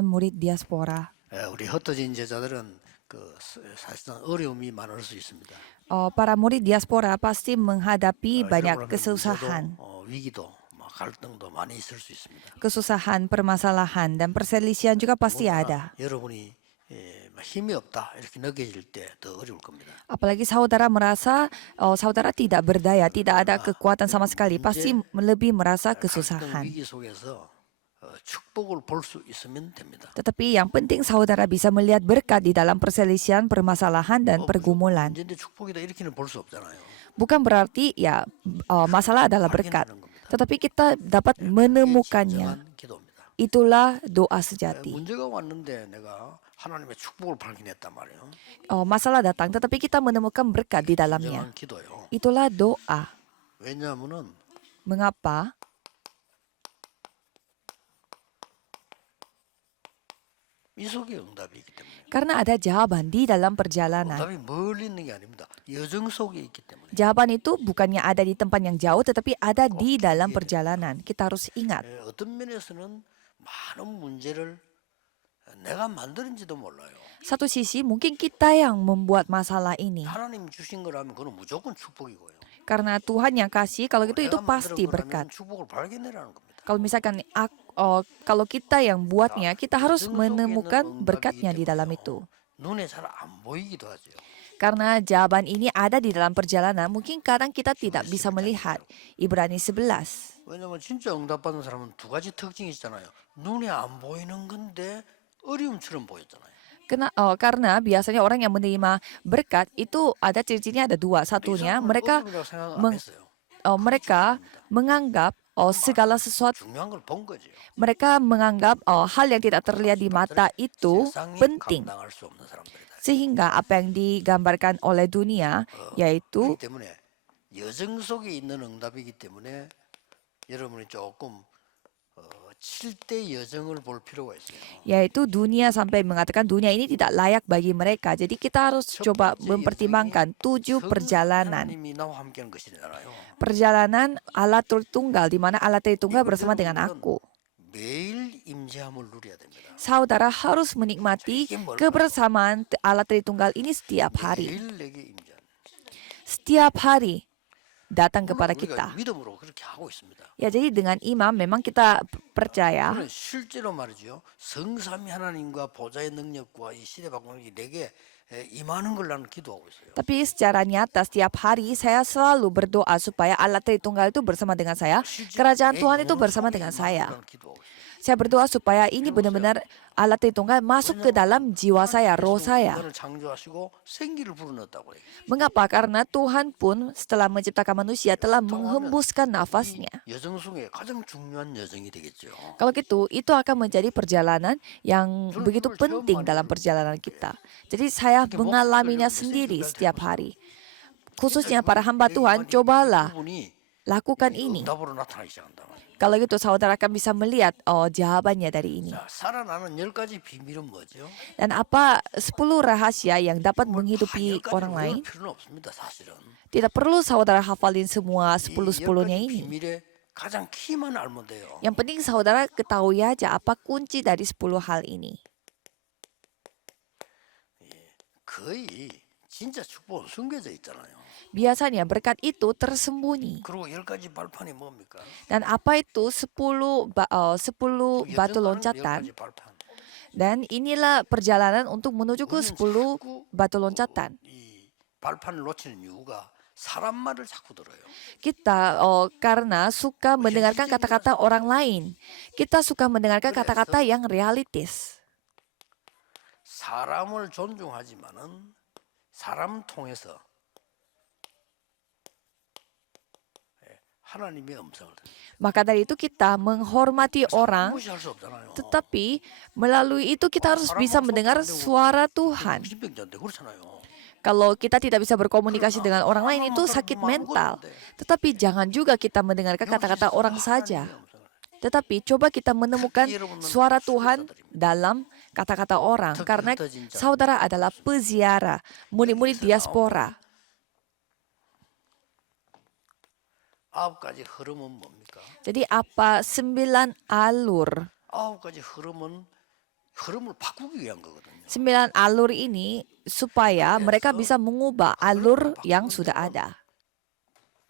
murid diaspora. 우리 흩어진 제자들은 사실상 어려움이 많을 수 있습니다. Para murid diaspora pasti menghadapi banyak 잃어버리는 kesusahan, 문제도, 위기도, 갈등도 많이 있을 수 있습니다. kesusahan, permasalahan, dan perselisihan juga pasti ada. 여러분이 힘이 없다 이렇게 느껴질 때 더 어려울 겁니다. Apalagi saudara merasa saudara tidak berdaya, tidak ada kekuatan sama sekali, pasti lebih merasa 갈등 kesusahan. 위기 속에서 축복을 볼 수 있으면 됩니다. Tetapi yang penting saudara bisa melihat berkat di dalam perselisihan, permasalahan, dan pergumulan. 문제인데 축복이다 이렇게는 볼 수 없잖아요. Bukan berarti ya masalah adalah berkat, tetapi kita dapat menemukannya. 진정한 기도입니다. Itulah doa sejati. 문제가 왔는데 내가 하나님의 축복을 발견했단 말이에요. Masalah datang, tetapi kita menemukan berkat di dalamnya. 진정한 기도요. Itulah doa. 왜냐하면은 Mengapa? 이 속에 응답이 있기 때문에. Karena ada jawaban di dalam perjalanan. 응답이 멀리 있는 게 아닙니다. 여정 속에 있기 때문에. Jawaban itu bukannya ada di tempat yang jauh, tetapi ada di dalam perjalanan. Kita harus ingat. 어떤 면에서는 많은 문제를 내가 만드는지도 몰라요. Satu sisi mungkin kita yang membuat masalah ini. 하나님 주신 거라면 그건 무조건 축복이고요. Karena Tuhan yang kasih, kalau gitu itu 내가 pasti 만든 berkat. 거라면 축복을 발견해라는 겁니다. Kalau misalkan kalau kita yang buatnya, kita harus menemukan berkatnya di dalam itu. 눈에 잘 안 보이기도 하죠. Karena jawaban ini ada di dalam perjalanan, mungkin kadang kita tidak bisa melihat. Ibrani 11. 왜냐면 진짜 응답받은 사람은 두 가지 특징이 있잖아요. 눈에 안 보이는 건데 어려움처럼 보였잖아요. Karena biasanya orang yang menerima berkat itu ada ciri-cirinya ada dua. Satunya mereka 어려움이라고 생각 안 meng- 했어요. mereka menganggap segala sesuatu, 중요한 걸 본 거죠. mereka menganggap hal yang tidak terlihat di mata itu 세상이 penting. 감당할 수 없는 사람들이다. Sehingga apa yang digambarkan oleh dunia yaitu 그렇기 때문에 여정 속에 있는 응답이기 때문에 여러분이 조금 7대 여정을 볼 필요가 있어요. yaitu dunia sampai mengatakan dunia ini tidak layak bagi mereka. Jadi kita harus coba mempertimbangkan 7 perjalanan. 하나님이 나와 함께하는 것이잖아요. Perjalanan Allah Tritunggal di mana Allah Tritunggal bersama dengan aku. 매일 임재함을 누려야 됩니다. Saudara harus menikmati kebersamaan Allah Tritunggal ini setiap hari. 매일 내게 임재하는. Setiap hari datang kepada 우리가 kita. 믿음으로 그렇게 하고 있습니다. Ya, jadi dengan iman memang kita percaya. 그는 실제로 말이죠. 성삼위 하나님과 보좌의 능력과 이 시대 바꾸는 게 내게 임하는 걸 나는 기도하고 있어요. Tapi secara nyata setiap hari saya selalu berdoa supaya Allah Tritunggal itu bersama dengan saya. Kerajaan Tuhan itu bersama dengan saya. 나는 기도하고 있어요. Saya berdoa supaya ini benar-benar Allah Tritunggal masuk ke dalam jiwa saya, roh saya. 인간을 창조하시고 생기를 불어넣었다고 해요. Mengapa? Karena Tuhan pun setelah menciptakan manusia telah menghembuskan nafasnya. 여정 속에 가장 중요한 여정이 되겠죠. Kalau gitu, itu akan menjadi perjalanan yang begitu penting dalam perjalanan kita. Jadi saya mengalaminya sendiri setiap hari. Khususnya para hamba Tuhan, cobalah 그분이 lakukan ini. 응답으로 나타나기 시작한다. Kalau gitu saudara akan bisa melihat jawabannya dari ini. 자, 살아나는 10가지 비밀은 뭐죠? Dan apa 10 rahasia yang dapat 다 menghidupi 10가지 orang 외울 lain? 필요는 없습니다, 사실은. Tidak perlu saudara hafalin semua 이 10-10-nya 10가지 ini. 비밀의 가장 키만 알면 돼요. Yang penting saudara ketahui aja apa kunci dari 10 hal ini. 거의 진짜 축복은 숨겨져 있잖아요. Biasanya berkat itu tersembunyi. 그리고 10가지 발판이 뭡니까? Dan apa itu 10 batu 여정하는 loncatan? 10가지 발판. Dan inilah perjalanan untuk menuju ke 우리는 10 자꾸 batu loncatan. 이 발판을 놓치는 이유가 사람 말을 자꾸 들어요. Kita karena suka mendengarkan kata-kata orang lain. Kita suka mendengarkan kata-kata yang realistis. 사람을 존중하지만은 사람 통해서 하나님의 음성을 들어요. Maka dari itu kita menghormati orang, 무시할 수 없잖아요. tetapi melalui itu kita harus bisa mendengar suara Tuhan. 정신병자인데 그렇잖아요. Kalau kita tidak bisa berkomunikasi dengan orang lain itu sakit mental. Tetapi jangan juga kita mendengarkan kata-kata orang saja. Tetapi coba kita menemukan suara Tuhan dalam kata-kata orang. Karena saudara adalah peziarah, murid-murid diaspora. 9가지 흐름은 뭡니까? Jadi apa 9 alur? 9가지 흐름은 흐름을 바꾸기 위한 거거든요. 9 alur ini supaya mereka bisa mengubah alur yang sudah ada.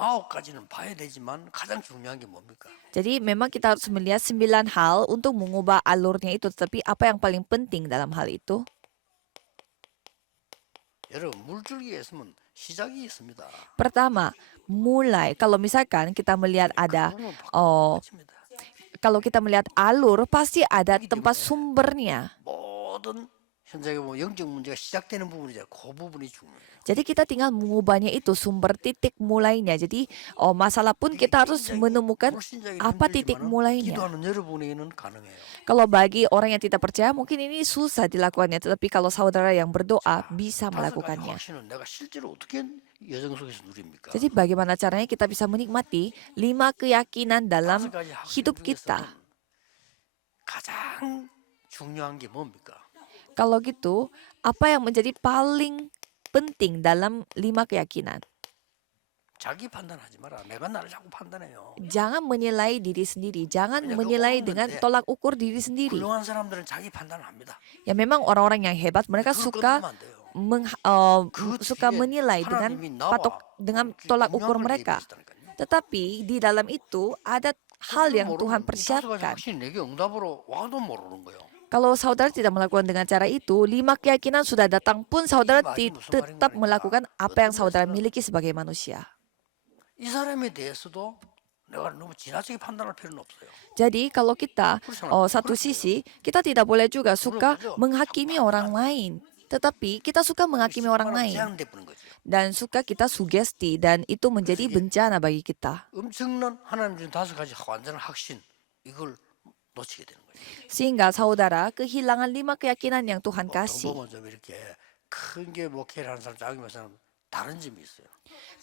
9가지는 봐야 되지만 가장 중요한 게 뭡니까? Jadi memang kita harus melihat 9 hal untuk mengubah alurnya itu. Tetapi apa yang paling penting dalam hal itu? 여러분 물줄기에서는 시작이 있습니다. Pertama, mulai. Kalau misalkan kita melihat ada, 흐름을 바꾸는 oh, 것입니다. kalau kita melihat alur, pasti ada tempat sumbernya. 모든 현장에 보면 영적 문제가 시작되는 부분이죠. 그 부분이 중요해요. Jadi kita tinggal mengubahnya itu sumber titik mulainya. Jadi masalah pun kita harus menemukan 불신자에게는 apa titik 힘들지만은 mulainya. 기도하는 여러분에게는 가능해요. Kalau bagi orang yang tidak percaya mungkin ini susah dilakukannya. Tetapi kalau saudara yang berdoa bisa 5가지 melakukannya. 확신은 내가 실제로 어떻게 여정 속에서 누립니까? Jadi bagaimana caranya kita bisa menikmati 5 keyakinan dalam 5가지 확신 hidup kita. 중에서는 가장 중요한 게 뭡니까? Kalau gitu, apa yang menjadi paling penting dalam 5 keyakinan? 자기 판단하지 마라. 내가 나를 자꾸 판단해요. Jangan menilai diri sendiri. Jangan menilai dengan tolak ukur diri sendiri. 훌륭한 사람들은 자기 판단을 합니다. Ya memang orang-orang yang hebat mereka 그걸 suka 끊으면 안 돼요. suka menilai dengan tolak ukur mereka. Tetapi di dalam itu ada hal yang Tuhan persiapkan. 확신이 내게 응답으로 와도 모르는 거예요. Kalau saudara tidak melakukan dengan cara itu, 5 keyakinan sudah datang pun saudara tetap melakukan apa yang saudara miliki sebagai manusia. 이 사람에 대해서도 내가 너무 지나치게 판단할 필요는 없어요. Jadi kalau kita satu sisi kita tidak boleh juga suka menghakimi orang lain, tetapi kita suka menghakimi orang lain 제한돼버린 거죠. dan suka kita sugesti dan itu menjadi bencana bagi kita. 엄청난 하나님 준 5가지 완전한 확신 이걸 놓치게 되는 거예요. Sehingga saudara kehilangan 5 keyakinan yang Tuhan kasih. 보면 좀 이렇게 큰 게 목회를 하는 사람 작은 사람 다른 점이 있어요.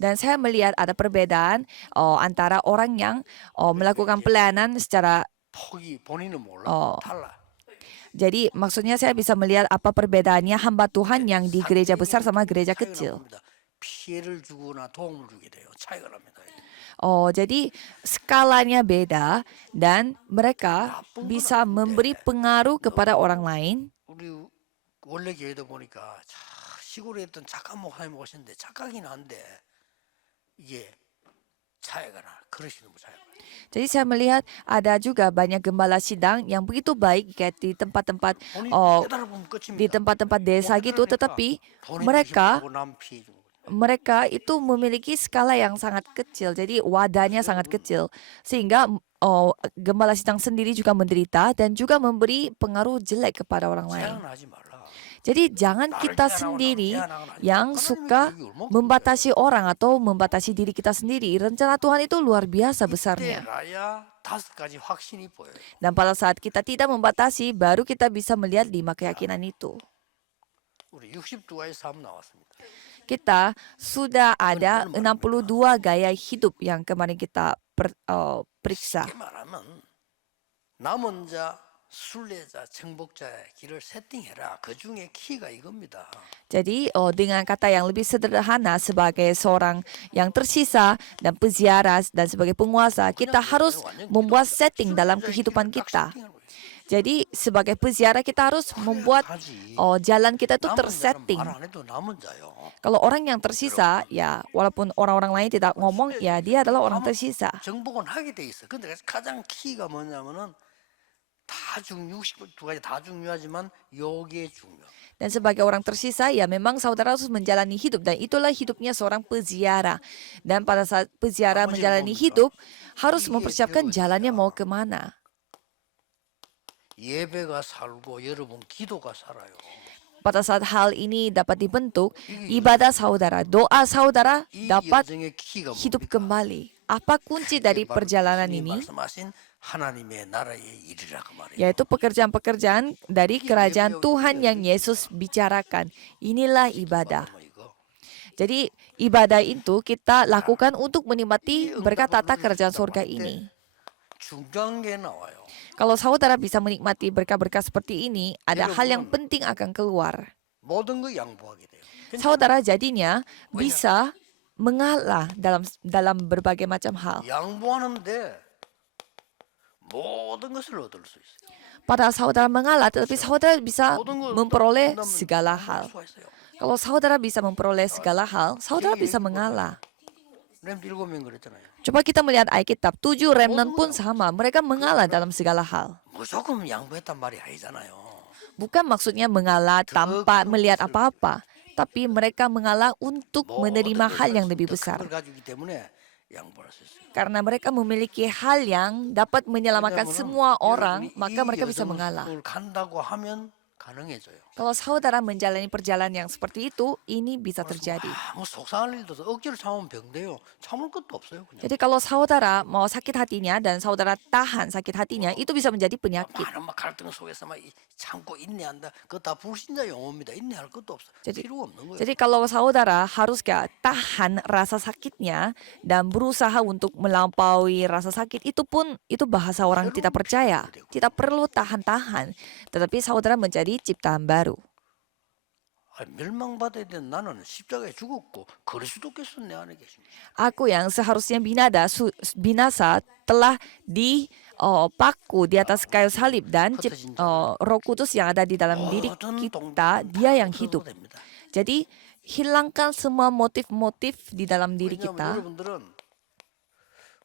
Dan saya melihat ada perbedaan antara orang yang melakukan pelayanan secara 폭이 본인은 몰라 달라. jadi maksudnya saya bisa melihat apa perbedaannya hamba Tuhan yang di gereja besar sama gereja 차이가 kecil. 납니다. 피해를 주거나 도움을 주게 돼요. 차이가 납니다. Jadi skalanya beda dan mereka bisa memberi pengaruh kepada orang lain. 우리 원래 교회도 보니까 시골에 있던 작가 목사님 오셨는데 착하긴 한데 이게 차이가 나. 그러시는 분 차이가 나. Jadi saya melihat ada juga banyak gembala sidang yang begitu baik kayak di tempat-tempat 깨달아보면 끝입니다. di tempat-tempat desa gitu, tetapi 본인도 mereka 힘들고 남 피해 주는 거죠. mereka itu memiliki skala yang sangat kecil, jadi wadahnya sangat kecil, sehingga gembala sidang sendiri juga menderita dan juga memberi pengaruh jelek kepada orang lain. 제한하지 말라. Jadi jangan kita sendiri yang suka membatasi orang atau membatasi diri kita sendiri. Rencana Tuhan itu luar biasa besarnya. 그때라야 5가지 확신이 보여요. Dan pada saat kita tidak membatasi, baru kita bisa melihat 5 keyakinan itu. 우리 62가지 삶 나왔습니다. Kita sudah ada 62 gaya hidup yang kemarin kita periksa. 쉽게 말하면 남은 자, 순례자, 정복자의 길을 세팅해라. 그 중에 키가 이겁니다. Jadi dengan kata yang lebih sederhana sebagai seorang yang tersisa dan peziarah dan sebagai penguasa, kita harus membuat setting dalam kehidupan kita. Jadi sebagai peziarah kita harus membuat jalan kita itu tersetting. 말 안 해도 남은 자요. Kalau orang yang tersisa, ya walaupun orang-orang lain tidak ngomong, ya dia adalah orang tersisa. 정복은 하게 돼 있어. 근데 가장 키가 뭐냐면은 다 62가지 다 중요하지만 요게 중요. Dan sebagai orang tersisa, ya memang saudara harus menjalani hidup. Dan itulah hidupnya seorang peziarah. Dan pada saat peziarah menjalani hidup, harus mempersiapkan jalannya mau kemana. 예배가 살고 여러분 기도가 살아요. Pada saat hal ini dapat dibentuk, ibadah saudara, doa saudara 이 dapat 여정의 키가 hidup 뭡니까? kembali. Apa kunci dari 바로 perjalanan 주님이 ini? 말씀하신 하나님의 나라의 일이라 그 말이에요. Yaitu pekerjaan-pekerjaan dari kerajaan Tuhan yang Yesus bicarakan. Inilah ibadah. 뭐 이거. Jadi ibadah itu kita lakukan untuk menikmati berkat tata kerajaan surga ini. 중요한 게 나와요. Kalau saudara bisa menikmati berkat-berkat seperti ini, ada hal yang penting akan keluar. 모든 거 양보하게 돼요. Saudara jadinya bisa mengalah dalam berbagai macam hal. 양보하는데 모든 것을 얻을 수 있어요. pada saudara mengalah, tetapi saudara bisa 모든 걸 memperoleh 응답은 segala 할 hal. 수가 있어요. Kalau saudara bisa memperoleh segala hal, saudara bisa mengalah. 렘 7명 그랬잖아요. Coba kita melihat Alkitab, 7 remnant pun sama, mereka mengalah dalam segala hal. 무조건 양보했단 말이 아니잖아요. Bukan maksudnya mengalah tanpa 큰 melihat 것을 apa-apa, tapi mereka mengalah untuk menerima 모든 hal yang 것을 lebih 더큰 besar. 걸 가지기 때문에 양보할 수 있어요. Karena mereka memiliki hal yang dapat menyelamatkan 왜냐하면 semua orang, 여러분이 maka 이 mereka bisa mengalah. 여정을 간다고 하면 가능해져요. Kalau saudara menjalani perjalanan yang seperti itu, ini bisa terjadi. 뭐 속상할 일도 없어. 억지로 참으면 병돼요. 참을 것도 없어요. 그냥. Jadi kalau saudara mau sakit hatinya dan saudara tahan sakit hatinya, itu bisa menjadi penyakit. 많은 막 갈등 속에서 막 참고 인내한다. 그거 다 불신자 용어입니다. 인내할 것도 없어. Jadi- 필요가 없는 거예요. Jadi kalau saudara harus tahan rasa sakitnya dan berusaha untuk melampaui rasa sakit, itu bahasa orang tidak percaya. Tidak perlu tahan-tahan, tetapi saudara menjadi ciptaan baru. 멸망받아야 된 나는 십자가에 죽었고 그리스도께서 내 안에 계십니다. Aku yang seharusnya binasa telah dipaku di atas kayu salib dan Roh Kudus yang ada di dalam diri kita, dia yang hidup. 됩니다. Jadi hilangkan semua motif-motif di dalam diri 왜냐하면 kita. 여러분들은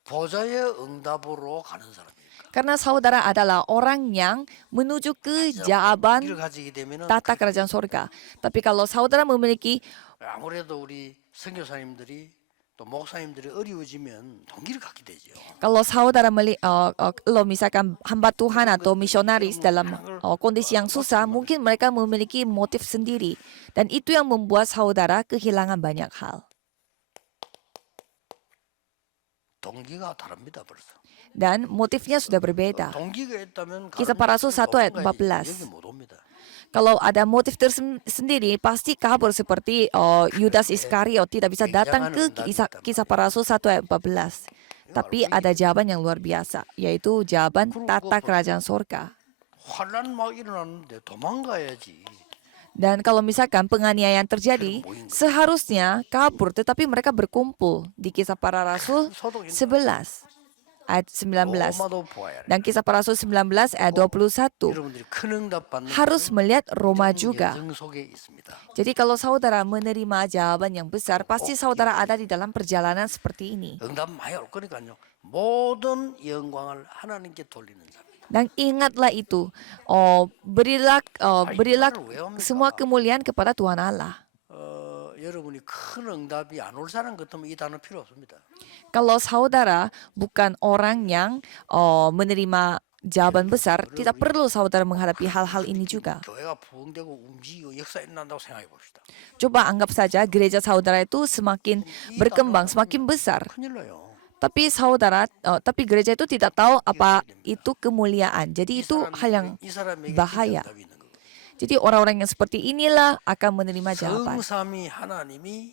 보좌의 응답으로 가는 사람이에요. Karena saudara adalah orang yang menuju ke jawaban 동기를 가지게 되면은 tata kerajaan surga. Tapi kalau saudara memiliki, 아무래도 우리 선교사님들이 또 목사님들이 어려워지면 동기를 갖게 되죠. kalau saudara lo misalkan hamba Tuhan atau misionaris dalam kondisi yang susah, mungkin mereka memiliki motif sendiri. Dan itu yang membuat saudara kehilangan banyak hal. 동기가 다릅니다. 벌써. Dan motifnya sudah berbeda. 동기가 있다면 Kisah para Rasul 1 ayat 14. 여기 못 옵니다. Kalau ada motif tersendiri, pasti kabur seperti Yudas Iskariot tidak bisa datang ke kisah para Rasul 1 ayat 14. Tapi ada jawaban yang luar biasa, yaitu jawaban tata kerajaan surga. 환란 막 일어났는데 도망가야지. Dan kalau misalkan penganiayaan terjadi, seharusnya kabur, tetapi mereka berkumpul di kisah para Rasul 11 ayat 19. 로마도 보아야 돼. Dan kisah para Rasul 19 ayat 21. 여러분들이 큰 응답 받는 Harus melihat Roma 그런 juga. 여정 속에 있습니다. Jadi kalau saudara menerima jawaban yang besar, pasti saudara ada di dalam perjalanan seperti ini. 응답 많이 올 거니까요. 모든 영광을 하나님께 돌리는 자입니다. Dan ingatlah itu, berilah semua kemuliaan kepada Tuhan Allah. 여러분이 큰 응답이 안 올 사람 같으면 이 단어 필요 없습니다. Kalau saudara bukan orang yang menerima jawaban besar, tidak perlu saudara menghadapi hal-hal ini juga. 교회가 부흥되고 움직이고 역사 일어난다고 생각해 봅시다. Coba anggap saja gereja saudara itu semakin berkembang, semakin besar. 큰일 나요. Tapi gereja itu tidak tahu apa itu kemuliaan. Jadi itu hal yang 이 사람에게 bahaya. 응답이 있는 거고. Jadi orang-orang yang seperti inilah akan menerima jawaban. 성삼위 하나님이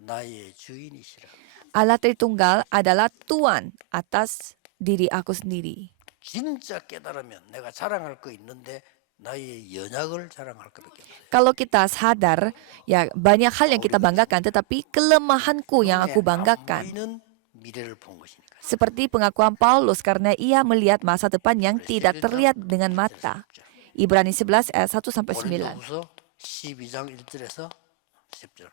나의 주인이시라. Allah Tritunggal adalah Tuhan atas diri aku sendiri. 진짜 깨달으면 내가 자랑할 거 있는데 나의 연약을 자랑할 것밖에 없어요. Kalau kita sadar, ya banyak hal yang kita banggakan, tetapi kelemahanku yang aku 안 banggakan. 보이는 미래를 본 것이니까. Seperti pengakuan Paulus karena ia melihat masa depan yang tidak terlihat dengan mata. Ibrani 11 ayat 1 sampai 9. 고린도후서 12장 1절에서 10절.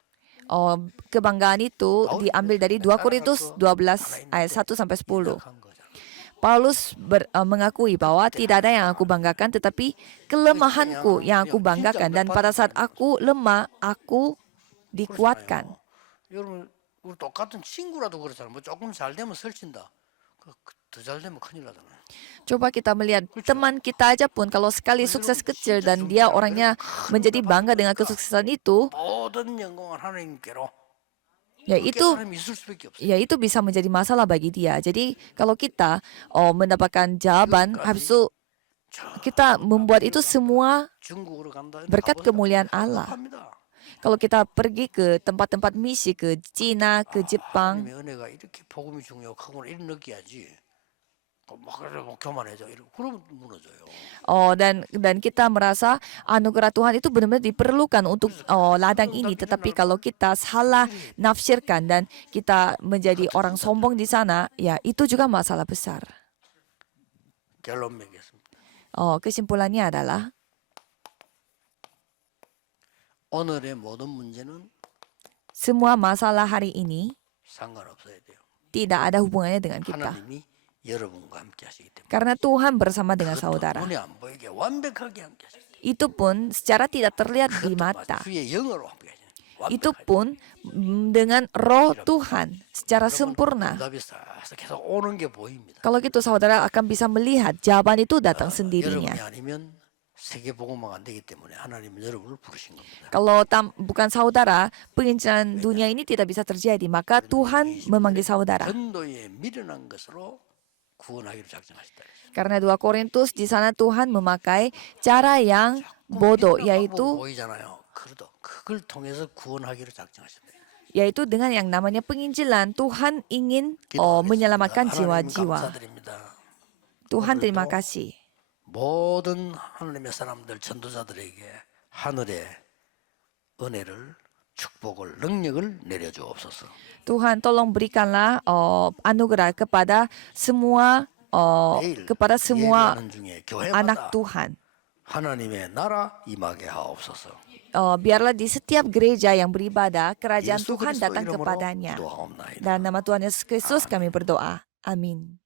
Kebanggaan itu diambil dari 2 Korintus 12 ayat 1 sampai 10. 한 거죠. Paulus mengakui bahwa tidak ada yang aku banggakan, tetapi kelemahanku yang aku banggakan. Dan pada saat aku lemah, aku dikuatkan. 여러분 우리 똑같은 친구라도 그렇잖아요. 뭐 조금 잘 되면 설친다. 더 잘 되면 큰일 나잖아요. Coba kita melihat teman kita aja pun kalau sekali sukses kecil dan dia orangnya menjadi bangga dengan kesuksesan itu, 모든 영광을 하나님께로. ya 그렇게 itu 하나님이 있을 수밖에 없어요. ya itu bisa menjadi masalah bagi dia. Jadi kalau kita mendapatkan jawaban, habis itu kita membuat itu semua 중국으로 간다. berkat kemuliaan Allah. 합니다. Kalau kita pergi ke tempat-tempat misi, ke Cina, ke Jepang, 하나님의 은혜가 이렇게 복음이 중요하고 그걸 이런 느끼야지. 막 그래 뭐 교만해져 이러고 그러면 무너져요. dan kita merasa anugerah Tuhan itu benar-benar diperlukan untuk ladang ini. Tetapi kalau kita salah nafsirkan dan kita menjadi orang sombong di sana, ya itu juga masalah besar. 결론 맺겠습니다. Kesimpulannya adalah 오늘의 모든 문제는 semua masalah hari ini 상관없어야 돼요. tidak ada hubungannya dengan kita. 하나님이 여러분과 함께 하시기 때문에. Karena Tuhan bersama dengan 그것도 saudara. 눈에 안 보이게 완벽하게 함께 하시기 때문에. Itu pun secara tidak terlihat di 그것도 mata. 주의 영으로 함께 하시는. Itu pun dengan roh Tuhan secara sempurna. 응답이 싹 계속 오는 게 보입니다. Kalau gitu saudara akan bisa melihat jawaban itu datang 여러분이 sendirinya. 아니면 세계복음화가 안 되기 때문에 하나님은 여러분을 부르신 겁니다. Kalau bukan saudara, penginjilan dunia ini tidak bisa terjadi. Maka Tuhan memanggil saudara. 전도에 미련한 것으로 구원하기로 작정하셨다. Karena 2 Korintus di sana Tuhan memakai cara yang bodoh, yaitu 보이잖아요. 그래도 그걸 통해서 구원하기로 작정하셨다. yaitu dengan yang namanya penginjilan. Tuhan ingin menyelamatkan jiwa-jiwa. Tuhan terima kasih. 모든 하나님의 사람들 전도자들에게 하늘의 은혜를 축복을 능력을 내려주옵소서. Tuhan tolong berikanlah anugerah kepada semua 내일 kepada semua 예배하는 중에 교회마다 anak Tuhan. 하나님의 나라 임하게 하옵소서. Biarlah di setiap gereja yang beribadah kerajaan 예수 Tuhan 그리스도 datang 이름으로 kepadanya. 기도하옵나이다. Dan nama Tuhan Yesus Kristus kami berdoa. Amin.